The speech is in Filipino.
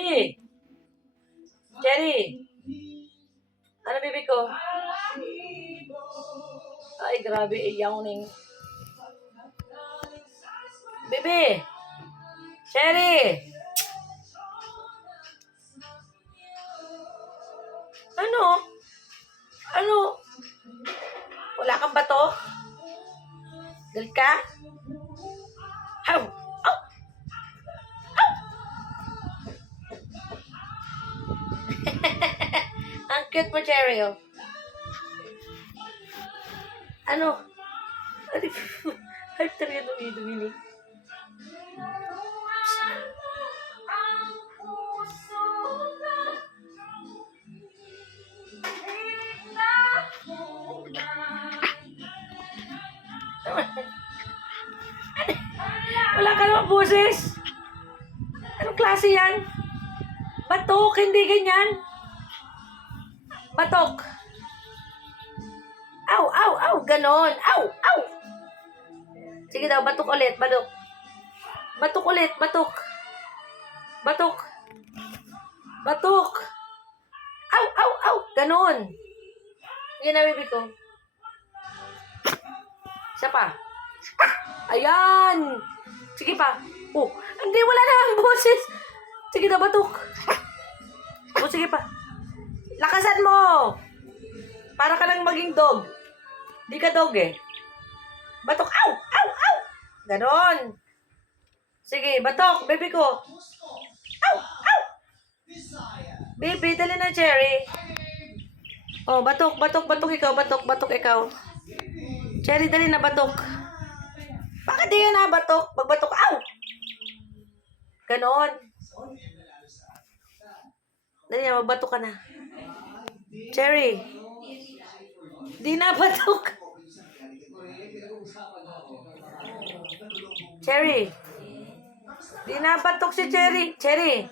Baby! Cherry! Ano, baby ko? Ay, grabe, yawning. Baby! Cherry! Ano? Ano? Wala kang bato? Galit ka? Haw! Aw! Ang cute mo, Cherry, oh. Ano? Ay, talaga dumi-dumi ni. Wala ka naman boses. Anong klase yan? Batok, hindi ganyan. Batok. Aw, aw, aw, ganon. Aw, aw. Sige daw, batok ulit, batok. Batok ulit, batok. Batok. Batok. Aw, aw, aw, ganon. Sige na, baby ko. Isa pa. Ayan. Sige pa. Oh, hindi, wala na ang boses. Sige na, batok. Oh, sige pa. Lakasan mo. Para ka lang maging dog. Di ka dog eh. Batok. Aw, aw, aw. Ganon. Sige, batok, baby ko. Aw, aw. Baby, dali na, Cherry. Oh, batok, batok, batok ikaw, batok, batok ikaw. Cherry, dali na, batok. Bakit di ka na batok? Magbatok, aw! Ganon. Dali na, magbatok ka na. Cherry. Di na batok. Cherry. Di na batok si Cherry. Cherry.